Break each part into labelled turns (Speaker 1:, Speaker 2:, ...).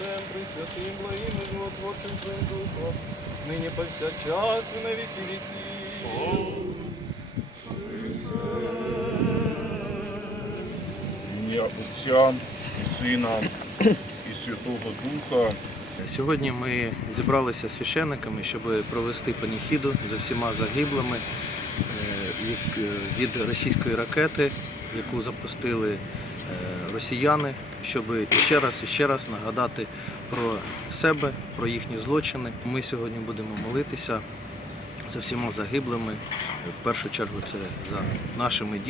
Speaker 1: Отцем, Пресвятим, благим і животворчим Твоїм Духом, нині повсякчас і на віки віків.
Speaker 2: В ім'я Отця і Сина і Святого Духа.
Speaker 3: Сьогодні ми зібралися з священниками, щоб провести паніхіду за всіма загиблими е, від- е, російської ракети, яку запустили росіяни, щоб ще раз і ще раз нагадати про себе, про їхні злочини. Ми сьогодні будемо молитися за всіма загиблими. В першу чергу це за нашими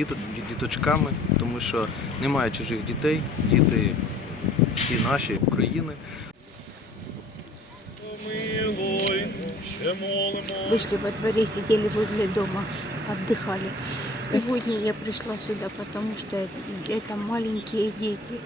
Speaker 3: діточками, тому що немає чужих дітей, діти всі наші України.
Speaker 4: Вышли во дворе, сидели возле дома, отдыхали. Сегодня я пришла сюда, потому что это маленькие дети.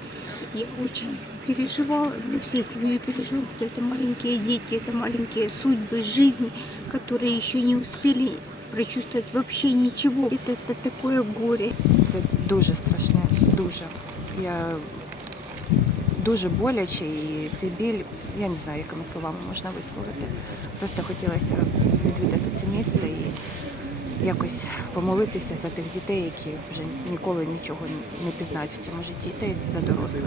Speaker 4: Я очень переживала, мы все семьей переживали, что это маленькие дети, это маленькие судьбы, жизни, которые еще не успели прочувствовать вообще ничего. Это, это такое горе.
Speaker 5: Це дуже страшне, дуже. Я дуже боляче і цей біль, я не знаю, якими словами можна висловити. Просто хотілося відвідати це місце і якось помолитися за тих дітей, які вже ніколи нічого не пізнають в цьому житті, та й за дорослих.